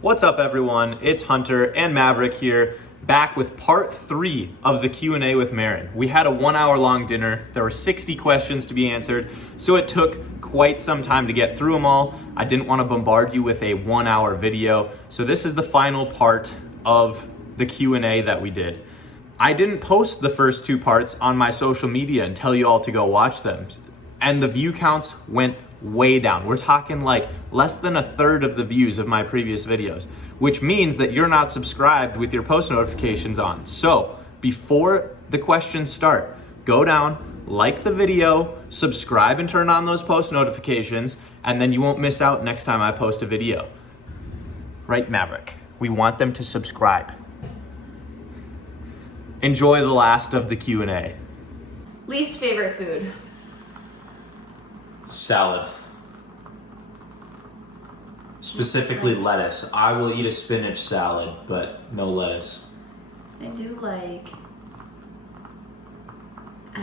What's up, everyone? It's Hunter and Maverick here, back with part 3 of the Q&A with Marin. We had a 1-hour long dinner. There were 60 questions to be answered, so it took quite some time to get through them all. I didn't want to bombard you with a 1-hour video, so this is the final part of the Q&A that we did. I didn't post the first 2 parts on my social media and tell you all to go watch them, and the view counts went way down. We're talking like less than a third of the views of my previous videos, which means that you're not subscribed with your post notifications on. So before the questions start, go down, like the video, subscribe and turn on those post notifications, and then you won't miss out next time I post a video. Right, Maverick? We want them to subscribe. Enjoy the last of the Q&A. Least favorite food? Salad. Specifically lettuce. I will eat a spinach salad, but no lettuce. I don't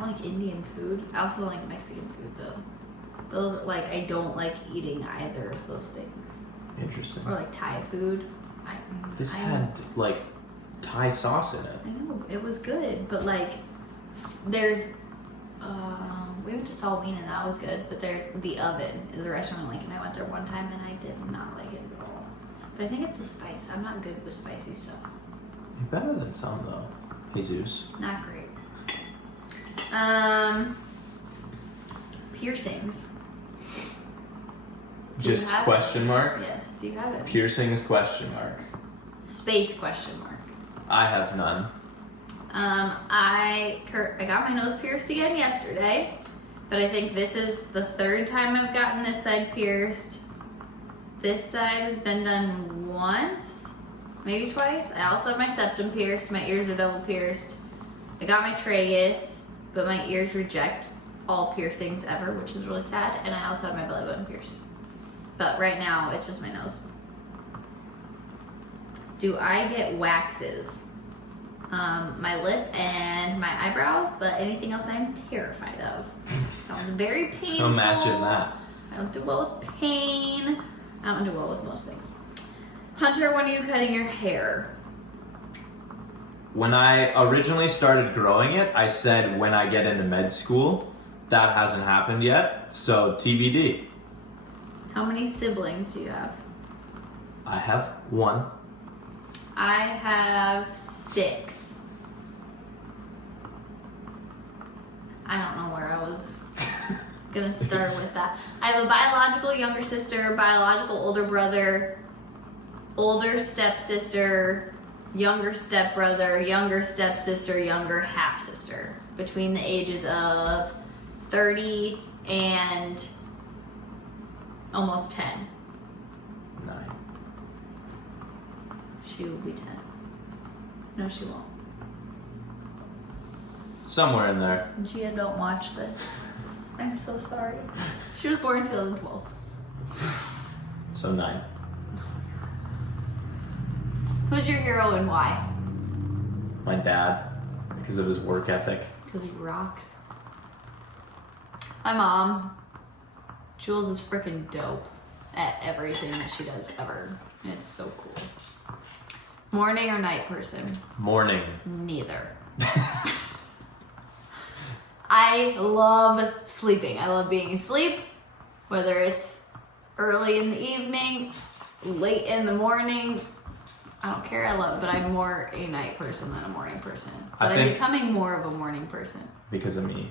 like Indian food. I also don't like Mexican food though. Those, I don't like eating either of those things. Interesting. Or like Thai food. This had Thai sauce in it. I know, it was good, but there's we went to Salween and that was good, but the Oven is a restaurant in Lincoln. I went there one time and I did not like it at all. But I think it's the spice. I'm not good with spicy stuff. You're better than some though, Jesus. Not great. Piercings. Just question mark? Yes. Do you have it? Piercings question mark. Space question mark. I have none. I got my nose pierced again yesterday, but I think this is the 3rd time I've gotten this side pierced. This side has been done once, maybe twice. I also have my septum pierced. My ears are double pierced. I got my tragus, but my ears reject all piercings ever, which is really sad. And I also have my belly button pierced. But right now, it's just my nose. Do I get waxes? My lip and my eyebrows, but anything else I'm terrified of. Sounds very painful. Imagine that. I don't do well with pain. I don't do well with most things. Hunter, when are you cutting your hair? When I originally started growing it, I said when I get into med school. That hasn't happened yet, so TBD. How many siblings do you have? I have 1. I have 6. I don't know where I was gonna start with that. I have a biological younger sister, biological older brother, older stepsister, younger stepbrother, younger stepsister, younger half-sister. Between the ages of 30 and almost 10. 9. She will be 10. No, she won't. Somewhere in there. Gia, don't watch this. I'm so sorry. She was born in 2012. So 9. Who's your hero and why? My dad, because of his work ethic. Because he rocks. My mom. Jules is freaking dope at everything that she does ever. It's so cool. Morning or night person? Morning. Neither. I love sleeping. I love being asleep, whether it's early in the evening, late in the morning. I don't care. I love it, but I'm more a night person than a morning person. But I'm becoming more of a morning person. Because of me.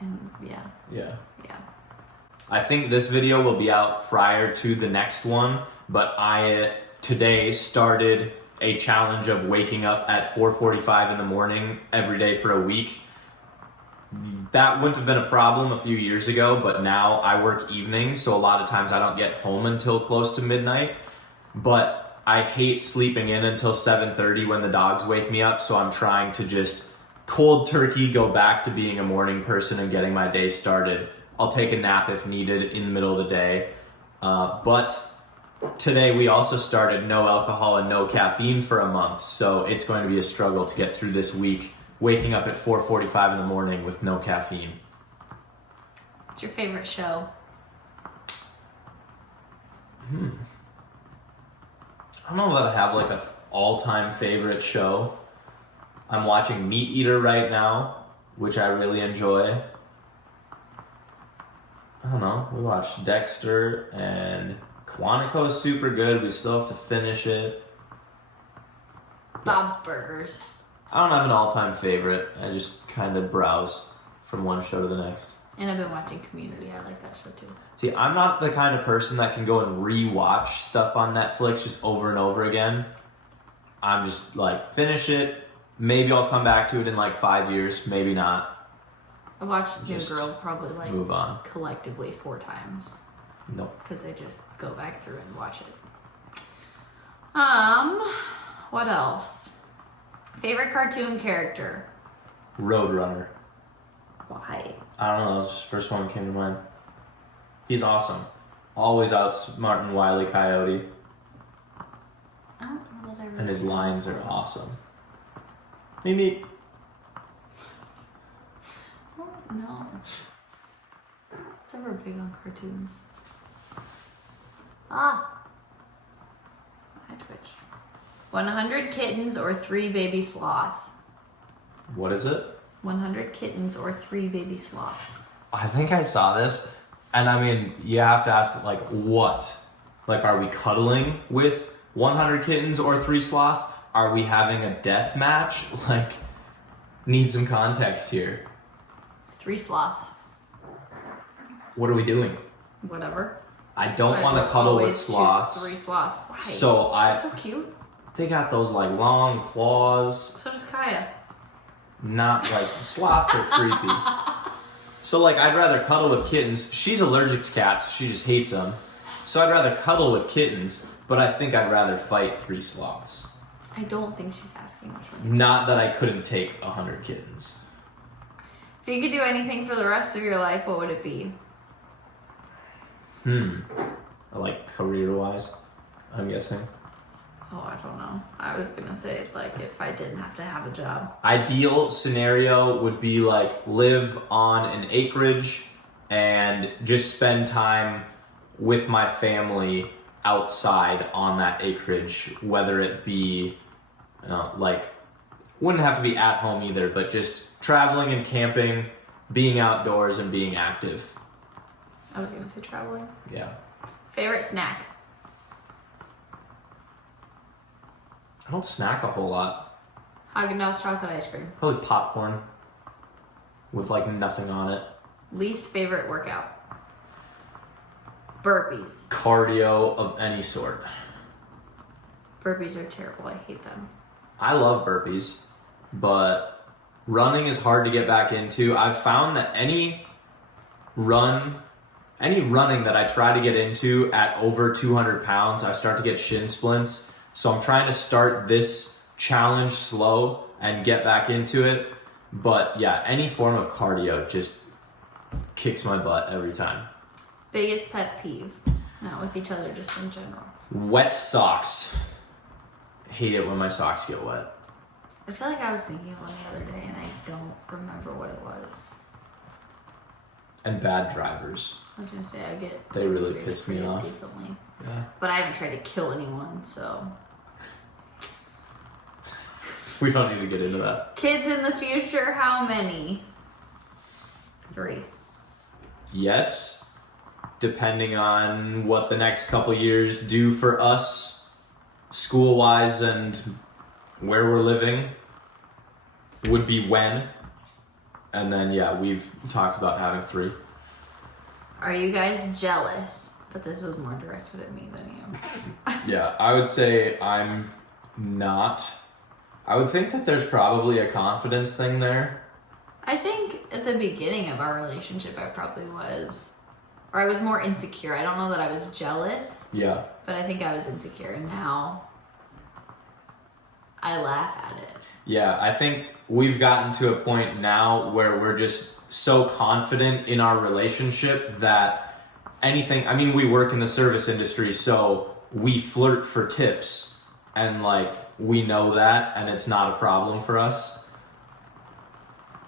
And yeah. Yeah. Yeah. I think this video will be out prior to the next one, but I today started a challenge of waking up at 4:45 in the morning every day for a week. That wouldn't have been a problem a few years ago, but now I work evenings, so a lot of times I don't get home until close to midnight. But I hate sleeping in until 7:30 when the dogs wake me up, so I'm trying to just cold turkey go back to being a morning person and getting my day started. I'll take a nap if needed in the middle of the day. But today we also started no alcohol and no caffeine for a month, so it's going to be a struggle to get through this week, waking up at 4:45 in the morning with no caffeine. What's your favorite show? I don't know that I have like a all-time favorite show. I'm watching Meat Eater right now, which I really enjoy. I don't know. We watched Dexter, and Quantico's super good. We still have to finish it. Bob's Burgers. I don't have an all-time favorite. I just kind of browse from one show to the next. And I've been watching Community. I like that show too. See, I'm not the kind of person that can go and re-watch stuff on Netflix just over and over again. I'm just like, finish it. Maybe I'll come back to it in like 5 years. Maybe not. I watched New Just Girl probably like move on. collectively 4 times. Nope. Because I just go back through and watch it. What else? Favorite cartoon character? Roadrunner. Why? I don't know. That's just the first one that came to mind. He's awesome. Always outsmarting Wile E. Coyote. I don't know that I really And his lines are awesome. Meep. No. It's ever big on cartoons. I twitched. 100 kittens or 3 baby sloths? What is it? 100 kittens or 3 baby sloths? I think I saw this. And I mean, you have to ask, like, what? Like, are we cuddling with 100 kittens or 3 sloths? Are we having a death match? Like, need some context here. 3 sloths. What are we doing? Whatever. I don't I want to will cuddle with always choose sloths. 3 sloths. Why? So They're so cute. they got those like long claws. So does Kaya. Not like sloths are creepy. So like I'd rather cuddle with kittens. She's allergic to cats. She just hates them. So I'd rather cuddle with kittens, but I think I'd rather fight 3 sloths. I don't think she's asking which one. Not that I couldn't take 100 kittens. If you could do anything for the rest of your life, what would it be? Like career-wise, I'm guessing. Oh, I don't know. I was gonna say, like, if I didn't have to have a job. Ideal scenario would be like live on an acreage and just spend time with my family outside on that acreage, whether it be like wouldn't have to be at home either, but just traveling and camping, being outdoors and being active. I was gonna say traveling. Yeah. Favorite snack? I don't snack a whole lot. Haagen-Dazs chocolate ice cream. Probably popcorn with like nothing on it. Least favorite workout? Burpees. Cardio of any sort. Burpees are terrible. I hate them. I love burpees, but running is hard to get back into. I've found that any running that I try to get into at over 200 pounds, I start to get shin splints. So I'm trying to start this challenge slow and get back into it. But yeah, any form of cardio just kicks my butt every time. Biggest pet peeve? Not with each other, just in general. Wet socks. Hate it when my socks get wet. I feel like I was thinking of one the other day and I don't remember what it was. And bad drivers. I was gonna say They really irritated piss me pretty off. frequently. Yeah. But I haven't tried to kill anyone, so. We don't need to get into that. Kids in the future, how many? 3. Yes, depending on what the next couple years do for us, school-wise and where we're living, would be when. And then, yeah, we've talked about having 3. Are you guys jealous? But this was more directed at me than you. Yeah, I would say I'm not. I would think that there's probably a confidence thing there. I think at the beginning of our relationship, I probably was. Or I was more insecure. I don't know that I was jealous. Yeah. But I think I was insecure. And now I laugh at it. Yeah, I think we've gotten to a point now where we're just so confident in our relationship that anything, I mean, we work in the service industry, so we flirt for tips and like we know that and it's not a problem for us.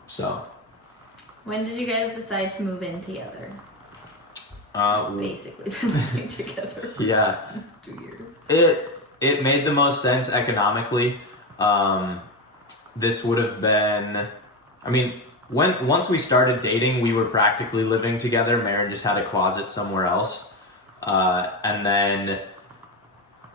So. When did you guys decide to move in together? We Basically been living together for yeah. almost 2 years. it made the most sense economically. This would have been, I mean, once we started dating, we were practically living together. Maren just had a closet somewhere else. And then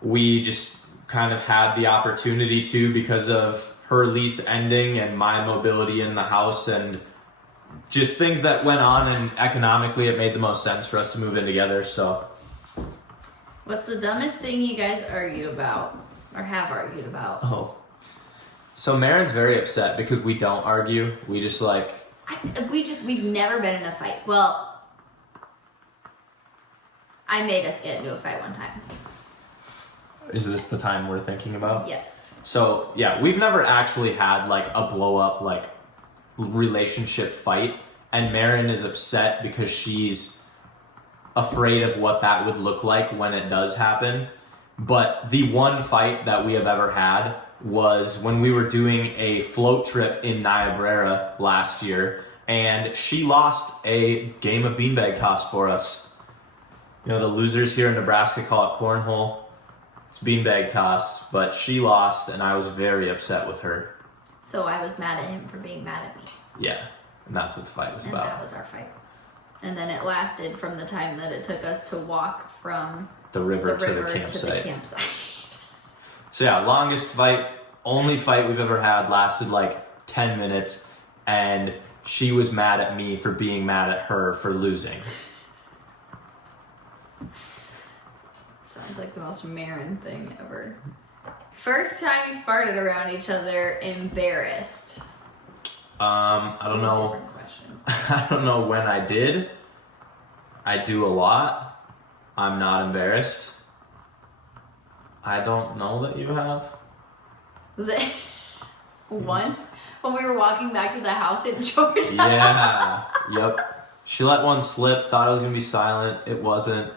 we just kind of had the opportunity to, because of her lease ending and my mobility in the house and just things that went on, and economically it made the most sense for us to move in together. So what's the dumbest thing you guys argue about or have argued about? Oh. So Maren's very upset because we don't argue. We just like... We've never been in a fight. Well, I made us get into a fight one time. Is this the time we're thinking about? Yes. So, yeah, we've never actually had like a blow up like relationship fight, and Maren is upset because she's afraid of what that would look like when it does happen. But the one fight that we have ever had was when we were doing a float trip in Niobrara last year, and she lost a game of beanbag toss for us. You know, the losers here in Nebraska call it cornhole. It's beanbag toss, but she lost, and I was very upset with her. So I was mad at him for being mad at me. Yeah, and that's what the fight was about. And that was our fight. And then it lasted from the time that it took us to walk from the river to the campsite. So yeah, longest fight, only fight we've ever had, lasted like 10 minutes, and she was mad at me for being mad at her for losing. Sounds like the most Maren thing ever. First time we farted around each other, embarrassed. I don't know. I don't know when I did. I do a lot. I'm not embarrassed. I don't know that you have. Was it once when we were walking back to the house in Georgia? Yeah. Yep. She let one slip, thought I was going to be silent. It wasn't.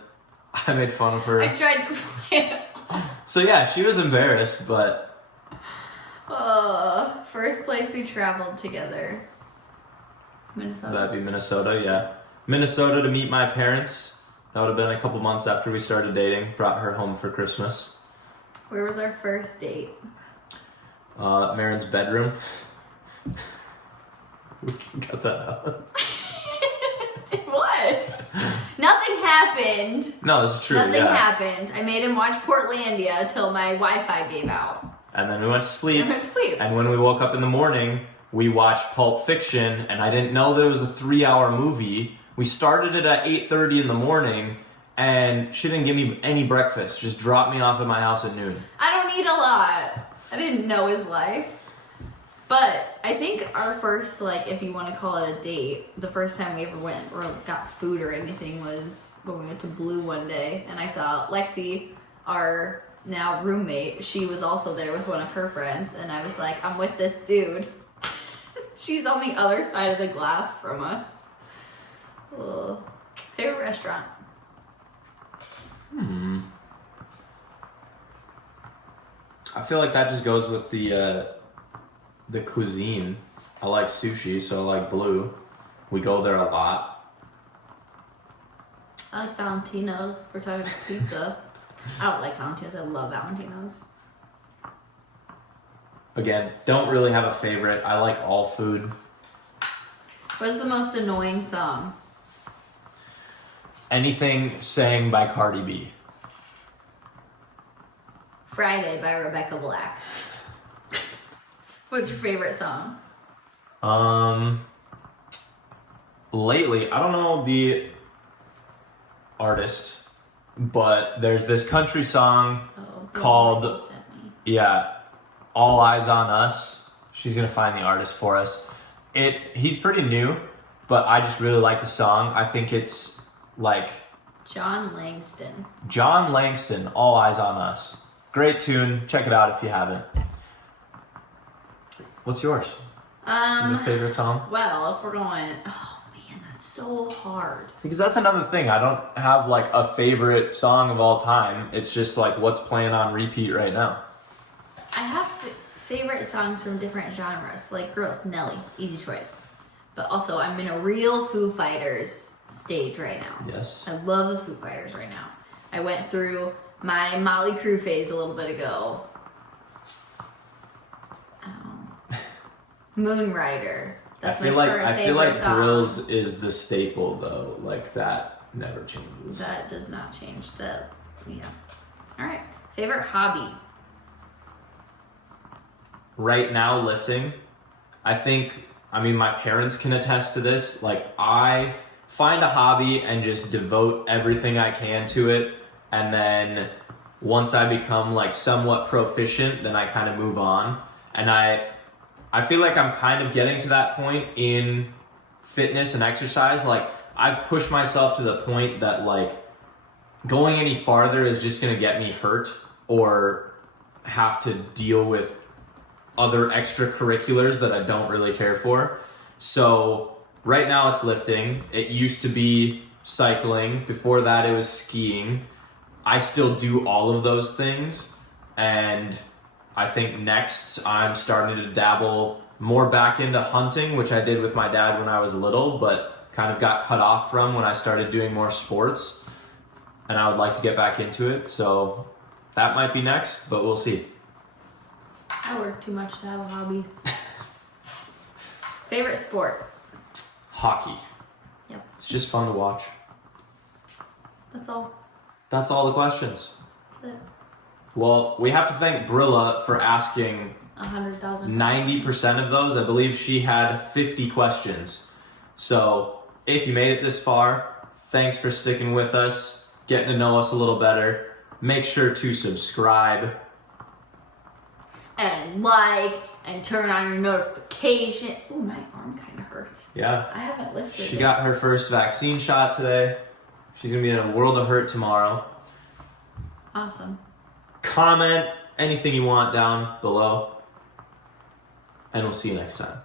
I made fun of her. I tried to play it off. So yeah, she was embarrassed, but... First place we traveled together. Minnesota. That'd be Minnesota, yeah. Minnesota to meet my parents. That would have been a couple months after we started dating. Brought her home for Christmas. Where was our first date? Maren's bedroom. We can cut that out. What? Nothing happened. No, this is true. Nothing happened. I made him watch Portlandia till my Wi-Fi gave out. And then we went to sleep. I went to sleep. And when we woke up in the morning, we watched Pulp Fiction, and I didn't know that it was a 3-hour movie. We started it at 8:30 in the morning, and she didn't give me any breakfast. Just dropped me off at my house at noon. I don't eat a lot. I didn't know his life. But I think our first, like, if you want to call it a date, the first time we ever went or got food or anything was when we went to Blue one day, and I saw Lexi, our now roommate. She was also there with one of her friends, and I was like, I'm with this dude. She's on the other side of the glass from us. Ugh. Favorite restaurant? I feel like that just goes with the cuisine. I like sushi, so I like Blue. We go there a lot. I like Valentino's if we're talking pizza. I don't like Valentino's. I love Valentino's. Again, don't really have a favorite. I like all food. What's the most annoying song? Anything sang by Cardi B. Friday by Rebecca Black. What's your favorite song? Lately, I don't know the artist, but there's this country song called, All Eyes on Us. She's gonna find the artist for us. He's pretty new, but I just really like the song. I think it's like John Langston. John Langston, All Eyes on Us. Great tune. Check it out if you haven't. What's yours? Your favorite song? Well, if we're going, oh man, that's so hard. Because that's another thing. I don't have like a favorite song of all time. It's just like what's playing on repeat right now. I have favorite songs from different genres. Like Girls, Nelly, easy choice. But also, I'm in a real Foo Fighters stage right now. Yes. I love the Foo Fighters right now. I went through my Molly Crew phase a little bit ago. Moon Rider. That's my current I feel favorite like song. Grills is the staple though. Like that never changes. That does not change All right. Favorite hobby? Right now, lifting. I mean, my parents can attest to this. Like, I find a hobby and just devote everything I can to it. And then once I become like somewhat proficient, then I kind of move on. And I feel like I'm kind of getting to that point in fitness and exercise. Like, I've pushed myself to the point that like going any farther is just going to get me hurt or have to deal with other extracurriculars that I don't really care for. So right now it's lifting. It used to be cycling. Before that it was skiing. I still do all of those things. And I think next I'm starting to dabble more back into hunting, which I did with my dad when I was little, but kind of got cut off from when I started doing more sports. And I would like to get back into it. So that might be next, but we'll see. I work too much to have a hobby. Favorite sport? Hockey. Yep. It's just fun to watch. That's all. That's all the questions. That's it. Well, we have to thank Brilla for asking 100,000. 90% of those. I believe she had 50 questions. So if you made it this far, thanks for sticking with us, getting to know us a little better. Make sure to subscribe. And like, and turn on your notification. Ooh, my arm kind of hurts. Yeah. I haven't lifted She it. got her first vaccine shot today. She's going to be in a world of hurt tomorrow. Awesome. Comment anything you want down below. And we'll see you next time.